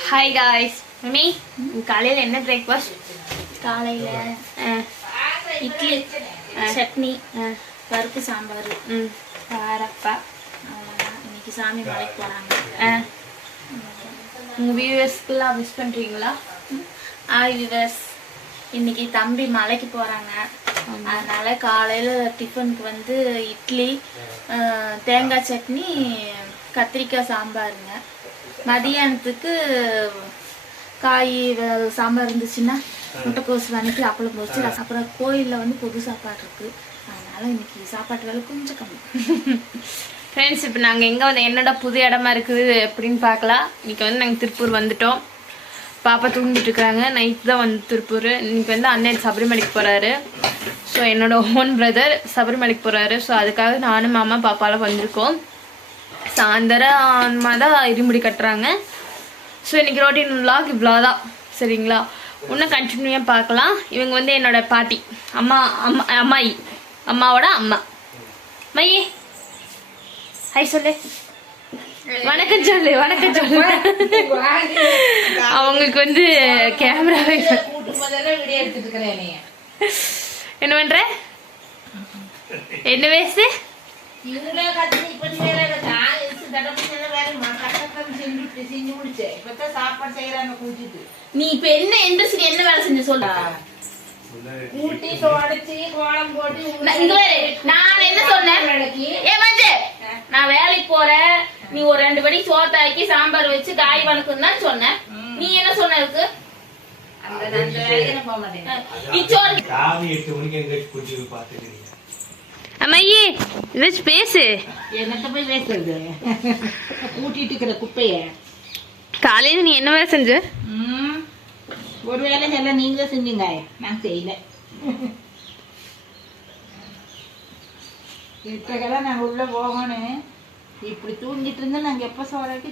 Hi guys mummy காலையில் என்ன breakfast காலையில இட்லி சட்னி பருப்பு சாம்பார் ம் காரப்பா இன்னைக்கு சாமி மலைக்கு போறாங்க உங்கள் வியூவர்ஸ்க்குலாம் மிஸ் பண்ணுறீங்களா ஆய் விவர்ஸ் இன்னைக்கு தம்பி மலைக்கு போறாங்க அதனால காலையில டிஃபனுக்கு வந்து இட்லி தேங்காய் சட்னி கத்திரிக்காய் சாம்பாருங்க. மதியானத்துக்கு காய் சாம்பார் இருந்துச்சுன்னா முட்டைக்கோஸ் வதக்கி அப்பளம் போச்சு அப்புறம் கோயிலில் வந்து பொது சாப்பாடு இருக்கு. அதனால இன்னைக்கு சாப்பாட்டு வேலை கொஞ்சம் கம்மி. ஃப்ரெண்ட்ஸ் இப்போ நாங்கள் எங்கே வந்து என்னோட புது இடமா இருக்குது அப்படின்னு பார்க்கலாம். இன்னைக்கு வந்து நாங்கள் திருப்பூர் வந்துட்டோம். பாப்பா தூங்கிட்டு இருக்கிறாங்க. நைட் தான் வந்து திருப்பூர். இன்னைக்கு வந்து அண்ணன் சபரிமலைக்கு போகிறாரு ஸோ என்னோட ஓன் பிரதர் சபரிமலைக்கு போகிறாரு ஸோ அதுக்காக நானும் மாமா பாப்பாலாம் வந்திருக்கோம். சாயந்தரம் தான் இருமுடி கட்டுறாங்க. ஸோ இன்றைக்கி ரோட்டின் vlog இவ்வளோ தான் சரிங்களா? இன்னும் கண்டினியூவாக பார்க்கலாம். இவங்க வந்து என்னோட பாட்டி. அம்மா அம்மா அம்மாயி. அம்மாவோட அம்மா. மையே. ஹாய் சொல்லு. வணக்கம் சொல்லு வணக்கம் சொல்லு. அவங்களுக்கு வந்து கேமராவே என்ன பண்ற? என்ன வயசு நீ இப்ப என்ன எந்திரிச்சு என்ன வேலை செஞ்ச சொல்ல ஊட்டி தொடச்சி கோலம் போட்டு நான் என்ன சொன்னேன்? ஏ மஞ்சு நான் வேலைக்கு போறேன். நீ ஒரு ரெண்டு மணிக்கு சோத்தாக்கி சாம்பார் வச்சு காய் வணக்கம் தான் சொன்னேன் நீ என்ன சொன்ன அதுக்கு? அம்மாயி ஏதாச்சும் பேசு. என்னத்த போய் பேசுறது? ஊட்டிட்டு இருக்கிற குப்பைய. காலையில நீ என்ன வேலை செஞ்ச? ம். ஒரு வேலை எல்லாம் நீங்க தான் செஞ்சீங்க. நான் செய்யல. இட்டக்கெல்லாம் நாங்க உள்ள போகணும். இப்படி தூங்கிட்டு இருந்தா நாங்க எப்ப சோறாக்கி